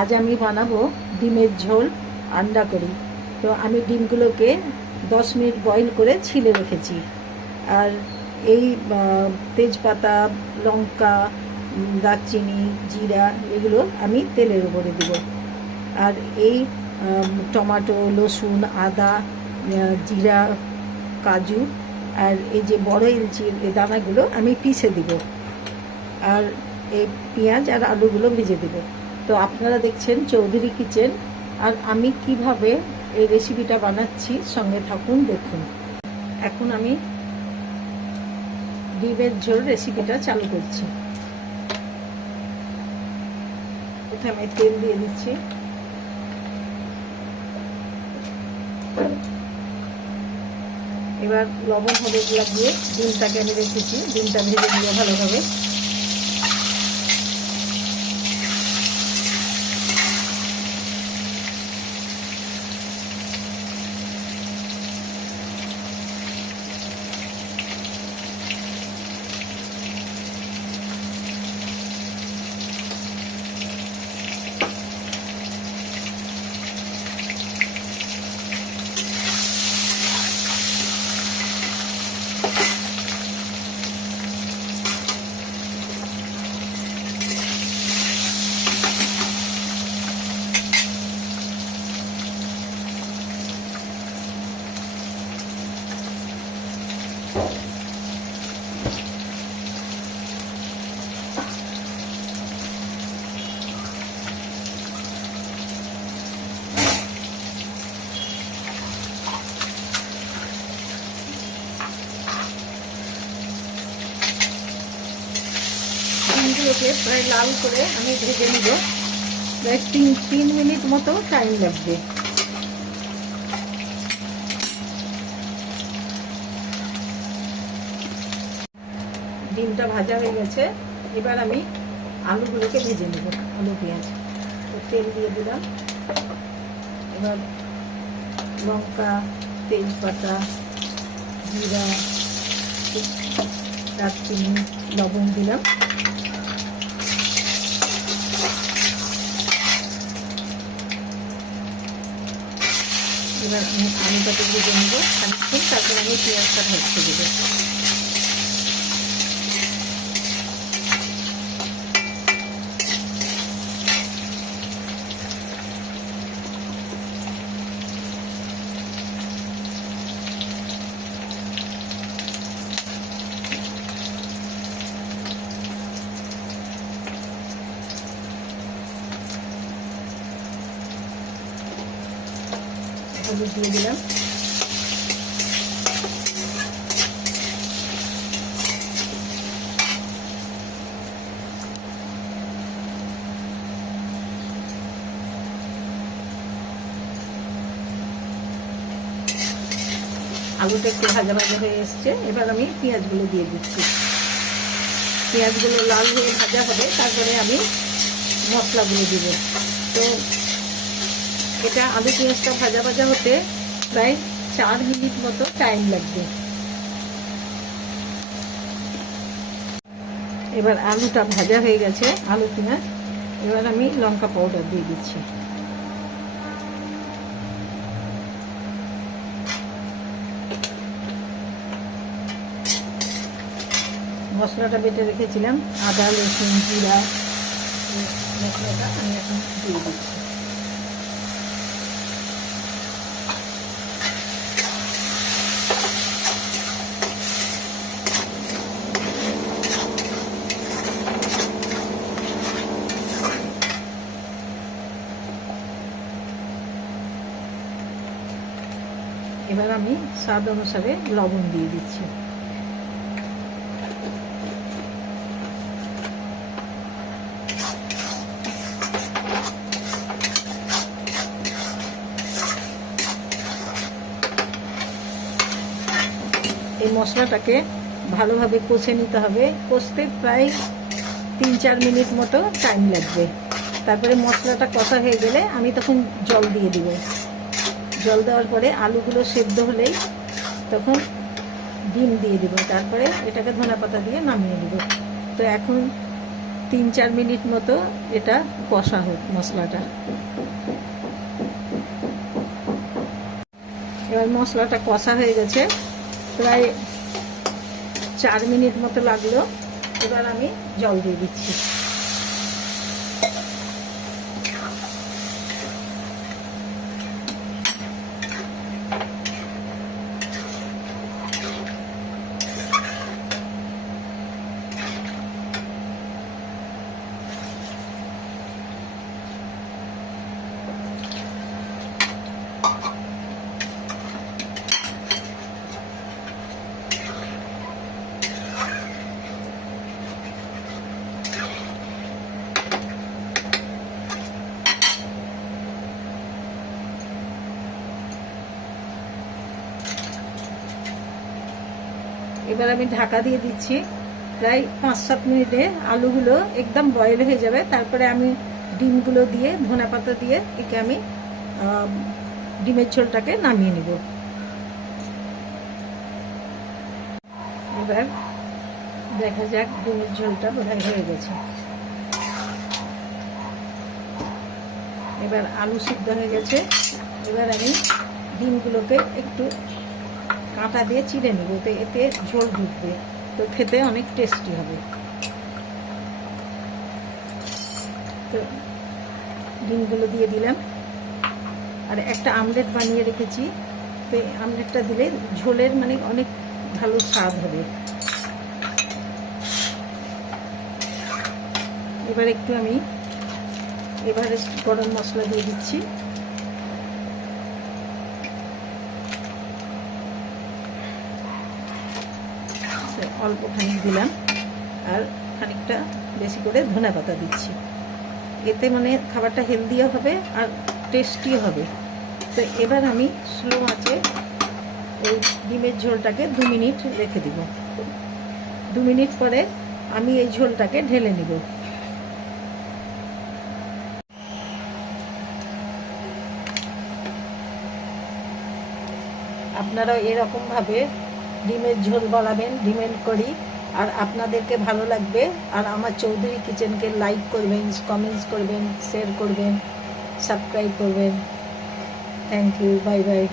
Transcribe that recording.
আজ আমি বানাবো ডিমের ঝোল আন্ডা করি। তো আমি ডিমগুলোকে 10 মিনিট বয়েল করে ছিলে রেখেছি। আর এই তেজপাতা, লঙ্কা, দারচিনি, জিরা এগুলো আমি তেলের উপরে দেব। আর এই টমেটো, রসুন, আদা, জিরা, কাজু আর এই যে বড় ইলচির এই দানাগুলো আমি পিষে দিব। আর এই পেঁয়াজ আর আলুগুলো ভেজে দেব। তো আপনারা দেখছেন চৌধুরী কিচেন, আর আমি কিভাবে এই রেসিপিটা বানাচ্ছি সঙ্গে থাকুন, দেখুন। এখন আমি ডিমের ঝোল রেসিপিটা চালু করছি। প্রথমে তেল দিয়ে দিচ্ছি। এবার লবণ হলুদ লাগিয়ে ডিমটাকে আমি রেখেছি, ডিমটা ভেজে নিয়ে ভালোভাবে। ডিমগুলোকে প্রায় লাল করে আমি ভেজে নিব। প্রায় 3 মিনিট মতো টাইম লাগবে। ডিমটা ভাজা হয়ে গেছে। এবার আমি আলুগুলোকে ভেজে নেব, আলু পেঁয়াজ। তো তেল দিয়ে দিলাম। এবার লঙ্কা, তেজপাতা, জিরা, দারচিনি, লবণ দিলাম। এবার আমি আলুটাকে ভেজে নেবো খানিকক্ষণ, তারপর আমি পেঁয়াজটা ভাজতে দেবো। হলুদ দিয়ে দিলাম। আলুটা একটু ভাজা ভাজা হয়ে এসছে। এবার আমি পেঁয়াজগুলো দিয়ে দিচ্ছি। পেঁয়াজগুলো লাল হয়ে ভাজা হবে, তারপরে আমি মশলাগুলো দিব। তো এটা আলু পেঁয়াজটা ভাজা ভাজা হতে প্রায় 4 মিনিট মতো টাইম লাগবে। এবার আলুটা ভাজা হয়ে গেছে, আলু পেঁয়াজ। এবার আমি লঙ্কা পাউডার দিয়ে দিচ্ছি। মশলাটা বেটে রেখেছিলাম, আদা, রসুন, জিরা, মশলাটা আমি এখন দিয়ে দিচ্ছি। এবার আমি স্বাদ অনুসারে লবণ দিয়ে দিচ্ছি। এই মশলাটাকে ভালোভাবে কষে নিতে হবে। কষতে প্রায় 3-4 মিনিট মতো টাইম লাগবে। তারপরে মশলাটা কষা হয়ে গেলে আমি তখন জল দিয়ে দিব। জল দেওয়ার পরে আলুগুলো সেদ্ধ হলেই তখন ডিম দিয়ে দিব। তারপরে এটাকে ধনেপাতা দিয়ে নামিয়ে দেব। তো এখন 3-4 মিনিট মতো এটা কষা হোক মশলাটা। এবার মশলাটা কষা হয়ে গেছে, প্রায় 4 মিনিট মতো লাগলো। এবার আমি জল দিয়ে দিচ্ছি। এবার আমি ঢাকা দিয়ে দিচ্ছি। প্রায় 5-7 মিনিটে আলুগুলো একদম বয়েল হয়ে যাবে। তারপরে আমি ডিমগুলো দিয়ে ধনেপাতা দিয়ে একে আমি ডিমের ঝোলটাকে নামিয়ে নিব। এবার দেখা যাক, ডিমের ঝোলটা বোধহয় হয়ে গেছে। এবার আলু সিদ্ধ হয়ে গেছে। এবার আমি ডিমগুলোকে একটু কাঁটা দিয়ে চিড়ে নেব, তো এতে ঝোল ঢুকবে, তো খেতে অনেক টেস্টি হবে। তো ডিমগুলো দিয়ে দিলাম। আর একটা আমলেট বানিয়ে রেখেছি, তো এই আমলেটটা দিলে ঝোলের মানে অনেক ভালো স্বাদ হবে। এবার একটু আমি এভারেস্ট গরম মশলা দিয়ে দিচ্ছি। অল্প খানিক দিলাম, আর খানিকটা বেশি করে ধনেপাতা দিচ্ছি। এতে মানে খাবারটা হেলদিও হবে আর টেস্টিও হবে। তো এবার আমি স্লো আঁচে এই ডিমের ঝোলটাকে 2 মিনিট রেখে দিব। 2 মিনিট পরে আমি এই ঝোলটাকে ঢেলে নিব। আপনারাও এরকমভাবে ডিমের ঝোল বানাবেন, ডিমের কারি, আর আপনাদেরকে ভালো লাগবে। আর আমার চৌধুরী কিচেনকে লাইক করবেন, কমেন্টস করবেন, শেয়ার করবেন, সাবস্ক্রাইব করবেন। Thank you, bye by.